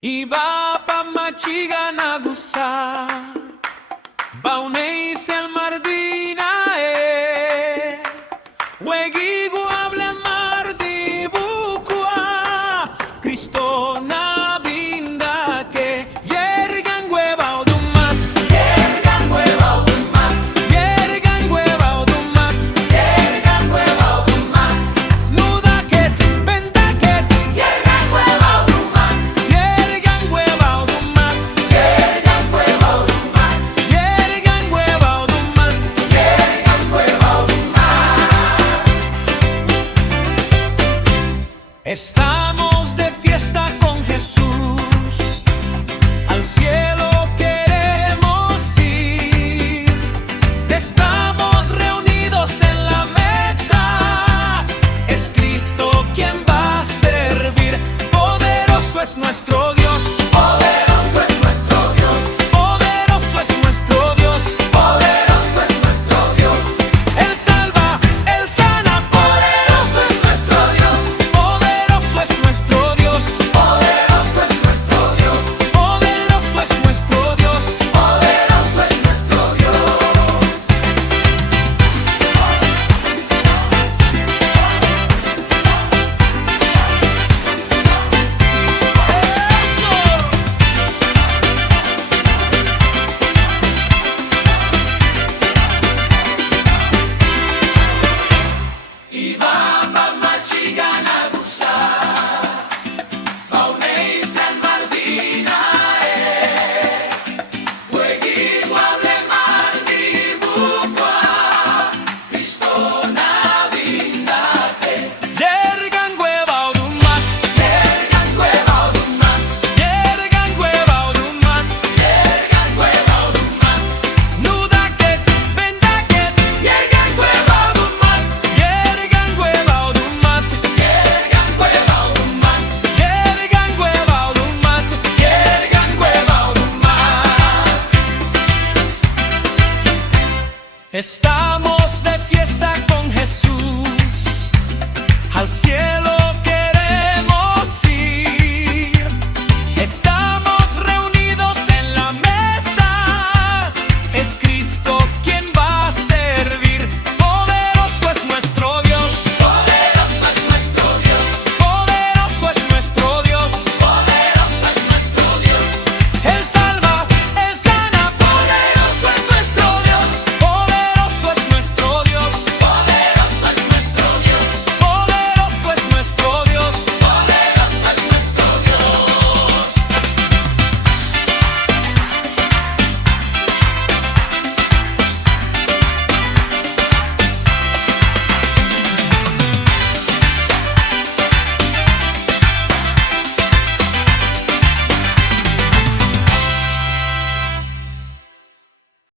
Iba pa machiganagusa Baunei el mardina Wegi guable mardi bukua Cristo na binda ke Yergan hueva odumat Yergan hueva odumat Yergan hueva odumat Yergan hueva odumat Nuda ket benda ket Yergan hueva odumat Yergan hueva odumat Yergan hueva odumat Yergan hueva odumat Yergan hueva odumat Estamos de fiesta con Jesús, al cielo queremos ir. Estamos reunidos en la mesa, es Cristo quien va a servir. Poderoso es nuestro Dios, poderoso es nuestro Dios, poderoso es nuestro Dios, poderoso es nuestro Dios. Él salva, Él sana, poderoso es nuestro Dios, poderoso es nuestro Dios, poderoso es nuestro Dios, poderoso es nuestro Dios, poderoso es nuestro Dios. Iban machiganagusa Baunei San Mardina Huegi guable mardi bukua Cristo na bindate Yergan hueva odumat Yergan hueva odumat Yergan hueva odumat Yergan hueva odumat Nuda ket benda ket Yergan hueva odumat Yergan hueva odumat Yergan hueva odumat Yergan hueva odumat Yergan hueva odumat Estamos de fiesta con Jesús, al cielo queremos ir.